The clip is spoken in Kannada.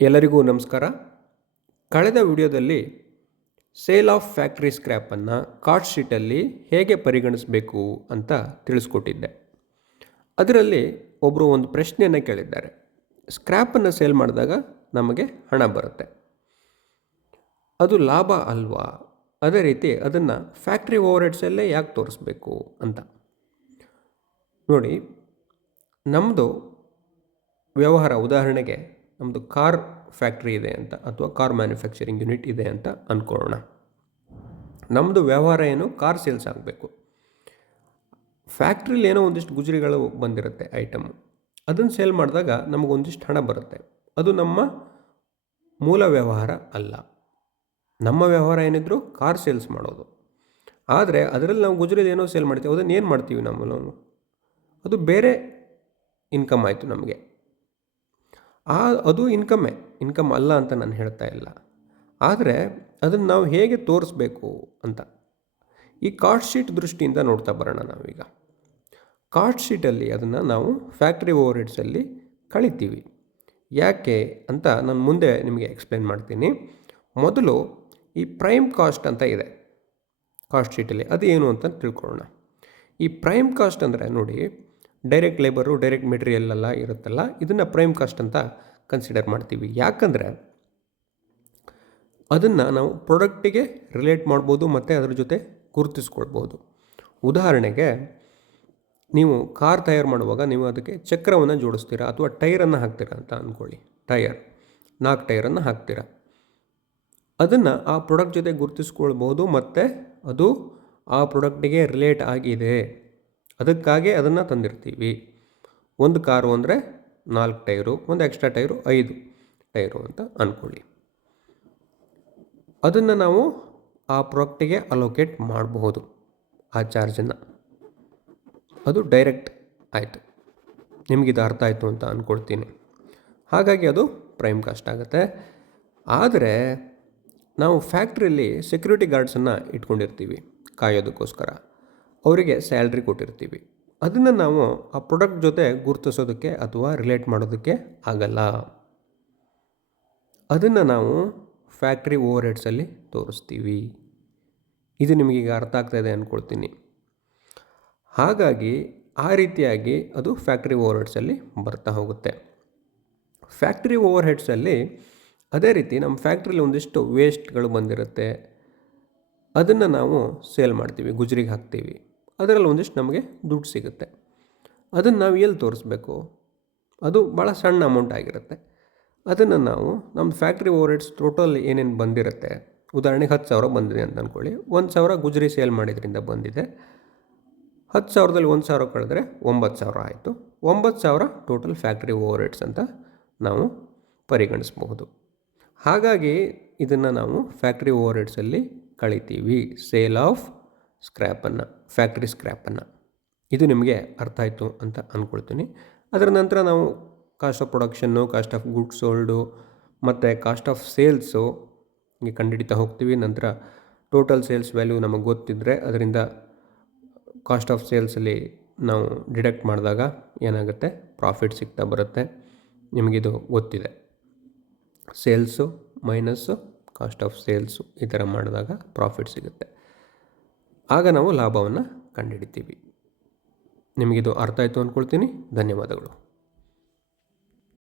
ಎಲ್ಲರಿಗೂ ನಮಸ್ಕಾರ. ಕಳೆದ ವಿಡಿಯೋದಲ್ಲಿ ಸೇಲ್ ಆಫ್ ಫ್ಯಾಕ್ಟ್ರಿ ಸ್ಕ್ರ್ಯಾಪನ್ನು ಕಾಸ್ಟ್ ಶೀಟಲ್ಲಿ ಹೇಗೆ ಪರಿಗಣಿಸಬೇಕು ಅಂತ ತಿಳಿಸ್ಕೊಟ್ಟಿದ್ದೆ. ಅದರಲ್ಲಿ ಒಬ್ಬರು ಒಂದು ಪ್ರಶ್ನೆಯನ್ನು ಕೇಳಿದ್ದಾರೆ. ಸ್ಕ್ರ್ಯಾಪನ್ನು ಸೇಲ್ ಮಾಡಿದಾಗ ನಮಗೆ ಹಣ ಬರುತ್ತೆ, ಅದು ಲಾಭ ಅಲ್ವಾ? ಅದೇ ರೀತಿ ಅದನ್ನು ಫ್ಯಾಕ್ಟ್ರಿ ಓವರ್ಹೆಡ್ಸಲ್ಲೇ ಯಾಕೆ ತೋರಿಸ್ಬೇಕು ಅಂತ. ನೋಡಿ, ನಮ್ಮದು ವ್ಯವಹಾರ, ಉದಾಹರಣೆಗೆ ನಮ್ಮದು ಕಾರ್ ಫ್ಯಾಕ್ಟ್ರಿ ಇದೆ ಅಂತ, ಅಥವಾ ಕಾರ್ ಮ್ಯಾನುಫ್ಯಾಕ್ಚರಿಂಗ್ ಯೂನಿಟ್ ಇದೆ ಅಂತ ಅಂದ್ಕೊಳ್ಳೋಣ. ನಮ್ಮದು ವ್ಯವಹಾರ ಏನು, ಕಾರ್ ಸೇಲ್ಸ್ ಆಗಬೇಕು. ಫ್ಯಾಕ್ಟ್ರಿಲಿ ಏನೋ ಒಂದಿಷ್ಟು ಗುಜರಿಗಳು ಬಂದಿರುತ್ತೆ, ಐಟಮು, ಅದನ್ನು ಸೇಲ್ ಮಾಡಿದಾಗ ನಮಗೊಂದಿಷ್ಟು ಹಣ ಬರುತ್ತೆ. ಅದು ನಮ್ಮ ಮೂಲ ವ್ಯವಹಾರ ಅಲ್ಲ. ನಮ್ಮ ವ್ಯವಹಾರ ಏನಿದ್ರು ಕಾರ್ ಸೇಲ್ಸ್ ಮಾಡೋದು. ಆದರೆ ಅದರಲ್ಲಿ ನಾವು ಗುಜರಿದು ಏನೋ ಸೇಲ್ ಮಾಡ್ತೀವಿ, ಅದನ್ನು ಏನು ಮಾಡ್ತೀವಿ ನಾವು, ಅದು ಬೇರೆ ಇನ್ಕಮ್ ಆಯಿತು ನಮಗೆ. ಅದು ಇನ್ಕಮ್ ಅಲ್ಲ ಅಂತ ನಾನು ಹೇಳ್ತಾ ಇಲ್ಲ. ಆದರೆ ಅದನ್ನು ನಾವು ಹೇಗೆ ತೋರಿಸ್ಬೇಕು ಅಂತ ಈ ಕಾಸ್ಟ್ ಶೀಟ್ ದೃಷ್ಟಿಯಿಂದ ನೋಡ್ತಾ ಬರೋಣ. ನಾವೀಗ ಕಾಸ್ಟ್ ಶೀಟಲ್ಲಿ ಅದನ್ನು ನಾವು ಫ್ಯಾಕ್ಟ್ರಿ ಓವರ್ಹೆಡ್ಸಲ್ಲಿ ಕಳಿತೀವಿ. ಯಾಕೆ ಅಂತ ನಾನು ಮುಂದೆ ನಿಮಗೆ ಎಕ್ಸ್ಪ್ಲೇನ್ ಮಾಡ್ತೀನಿ. ಮೊದಲು ಈ ಪ್ರೈಮ್ ಕಾಸ್ಟ್ ಅಂತ ಇದೆ ಕಾಸ್ಟ್ ಶೀಟಲ್ಲಿ, ಅದು ಏನು ಅಂತ ತಿಳ್ಕೊಳ್ಳೋಣ. ಈ ಪ್ರೈಮ್ ಕಾಸ್ಟ್ ಅಂದರೆ ನೋಡಿ, ಡೈರೆಕ್ಟ್ ಲೇಬರು, ಡೈರೆಕ್ಟ್ ಮೆಟೀರಿಯಲ್ ಎಲ್ಲ ಇರುತ್ತಲ್ಲ, ಇದನ್ನು ಪ್ರೈಮ್ ಕಾಸ್ಟ್ ಅಂತ ಕನ್ಸಿಡರ್ ಮಾಡ್ತೀವಿ. ಯಾಕಂದರೆ ಅದನ್ನು ನಾವು ಪ್ರಾಡಕ್ಟಿಗೆ ರಿಲೇಟ್ ಮಾಡ್ಬೋದು ಮತ್ತು ಅದರ ಜೊತೆ ಗುರುತಿಸ್ಕೊಳ್ಬೋದು. ಉದಾಹರಣೆಗೆ, ನೀವು ಕಾರ್ ತಯಾರು ಮಾಡುವಾಗ ನೀವು ಅದಕ್ಕೆ ಚಕ್ರವನ್ನು ಜೋಡಿಸ್ತೀರಾ ಅಥವಾ ಟೈರನ್ನು ಹಾಕ್ತೀರಾ ಅಂತ ಅಂದ್ಕೊಳ್ಳಿ. 4 ಟೈರನ್ನು ಹಾಕ್ತೀರಾ. ಅದನ್ನು ಆ ಪ್ರಾಡಕ್ಟ್ ಜೊತೆ ಗುರುತಿಸ್ಕೊಳ್ಬೋದು ಮತ್ತು ಅದು ಆ ಪ್ರಾಡಕ್ಟಿಗೆ ರಿಲೇಟ್ ಆಗಿದೆ, ಅದಕ್ಕಾಗಿ ಅದನ್ನು ತಂದಿರ್ತೀವಿ. ಒಂದು ಕಾರು ಅಂದರೆ 4 ಟೈರು, ಒಂದು ಎಕ್ಸ್ಟ್ರಾ ಟೈರು 5 ಟೈರು ಅಂತ ಅಂದ್ಕೊಳ್ಳಿ. ಅದನ್ನು ನಾವು ಆ ಪ್ರಾಡಕ್ಟಿಗೆ ಅಲೋಕೇಟ್ ಮಾಡಬಹುದು, ಆ ಚಾರ್ಜನ್ನು. ಅದು ಡೈರೆಕ್ಟ್ ಆಯಿತು. ನಿಮಗಿದು ಅರ್ಥ ಆಯಿತು ಅಂತ ಅಂದ್ಕೊಳ್ತೀನಿ. ಹಾಗಾಗಿ ಅದು ಪ್ರೈಮ್ ಕಾಸ್ಟ್ ಆಗುತ್ತೆ. ಆದರೆ ನಾವು ಫ್ಯಾಕ್ಟ್ರಿಯಲ್ಲಿ ಸೆಕ್ಯೂರಿಟಿ ಗಾರ್ಡ್ಸನ್ನು ಇಟ್ಕೊಂಡಿರ್ತೀವಿ ಕಾಯೋದಕ್ಕೋಸ್ಕರ. ಅವರಿಗೆ ಸ್ಯಾಲ್ರಿ ಕೊಟ್ಟಿರ್ತೀವಿ. ಅದನ್ನು ನಾವು ಆ ಪ್ರಾಡಕ್ಟ್ ಜೊತೆ ಗುರುತಿಸೋದಕ್ಕೆ ಅಥವಾ ರಿಲೇಟ್ ಮಾಡೋದಕ್ಕೆ ಆಗಲ್ಲ. ಅದನ್ನು ನಾವು ಫ್ಯಾಕ್ಟ್ರಿ ಓವರ್ಹೆಡ್ಸಲ್ಲಿ ತೋರಿಸ್ತೀವಿ. ಇದು ನಿಮಗೀಗ ಅರ್ಥ ಆಗ್ತಾಯಿದೆ ಅಂದ್ಕೊಳ್ತೀನಿ. ಹಾಗಾಗಿ ಆ ರೀತಿಯಾಗಿ ಅದು ಫ್ಯಾಕ್ಟ್ರಿ ಓವರ್ಹೆಡ್ಸಲ್ಲಿ ಬರ್ತಾ ಹೋಗುತ್ತೆ. ಫ್ಯಾಕ್ಟ್ರಿ ಓವರ್ಹೆಡ್ಸಲ್ಲಿ ಅದೇ ರೀತಿ ನಮ್ಮ ಫ್ಯಾಕ್ಟ್ರಿಲಿ ಒಂದಿಷ್ಟು ವೇಸ್ಟ್ಗಳು ಬಂದಿರುತ್ತೆ, ಅದನ್ನು ನಾವು ಸೇಲ್ ಮಾಡ್ತೀವಿ, ಗುಜರಿಗೆ ಹಾಕ್ತೀವಿ. ಅದರಲ್ಲಿ ಒಂದಿಷ್ಟು ನಮಗೆ ದುಡ್ಡು ಸಿಗುತ್ತೆ. ಅದನ್ನು ನಾವು ಎಲ್ಲಿ ತೋರಿಸ್ಬೇಕು? ಅದು ಭಾಳ ಸಣ್ಣ ಅಮೌಂಟ್ ಆಗಿರುತ್ತೆ. ಅದನ್ನು ನಾವು ನಮ್ಮ ಫ್ಯಾಕ್ಟ್ರಿ ಓವರ್ಹೆಡ್ಸ್ ಟೋಟಲ್ ಏನೇನು ಬಂದಿರುತ್ತೆ, ಉದಾಹರಣೆಗೆ 10,000 ಬಂದಿದೆ ಅಂತ ಅಂದ್ಕೊಳ್ಳಿ. 1,000 ಗುಜರಿ ಸೇಲ್ ಮಾಡಿದ್ರಿಂದ ಬಂದಿದೆ. 10,000ದಲ್ಲಿ 1,000 ಕಳೆದ್ರೆ 9,000 ಆಯಿತು. 9,000 ಟೋಟಲ್ ಫ್ಯಾಕ್ಟ್ರಿ ಓವರ್ಹೆಡ್ಸ್ ಅಂತ ನಾವು ಪರಿಗಣಿಸಬಹುದು. ಹಾಗಾಗಿ ಇದನ್ನು ನಾವು ಫ್ಯಾಕ್ಟ್ರಿ ಓವರ್ಹೆಡ್ಸಲ್ಲಿ ಕಳಿತೀವಿ, ಸೇಲ್ ಆಫ್ ಸ್ಕ್ರ್ಯಾಪನ್ನು, ಫ್ಯಾಕ್ಟ್ರಿ ಸ್ಕ್ರ್ಯಾಪನ್ನು. ಇದು ನಿಮಗೆ ಅರ್ಥ ಆಯಿತು ಅಂತ ಅಂದ್ಕೊಳ್ತೀನಿ. ಅದರ ನಂತರ ನಾವು cost of production, cost of goods sold ಮತ್ತು ಕಾಸ್ಟ್ ಆಫ್ ಸೇಲ್ಸು ಹೀಗೆ ಕಂಡುಹಿಡಿತಾ ಹೋಗ್ತೀವಿ. ನಂತರ ಟೋಟಲ್ ಸೇಲ್ಸ್ ವ್ಯಾಲ್ಯೂ ನಮಗೆ ಗೊತ್ತಿದ್ದರೆ ಅದರಿಂದ ಕಾಸ್ಟ್ ಆಫ್ ಸೇಲ್ಸಲ್ಲಿ ನಾವು ಡಿಡಕ್ಟ್ ಮಾಡಿದಾಗ ಏನಾಗುತ್ತೆ, ಪ್ರಾಫಿಟ್ ಸಿಗ್ತಾ ಬರುತ್ತೆ. ನಿಮಗಿದು ಗೊತ್ತಿದೆ. Sales minus cost of sales ಈ ಥರ ಮಾಡಿದಾಗ ಪ್ರಾಫಿಟ್ ಸಿಗುತ್ತೆ. ಆಗ ನಾವು ಲಾಭವನ್ನು ಕಂಡುಹಿಡಿತೀವಿ. ನಿಮಗಿದು ಅರ್ಥ ಆಯಿತು ಅಂದ್ಕೊಳ್ತೀನಿ. ಧನ್ಯವಾದಗಳು.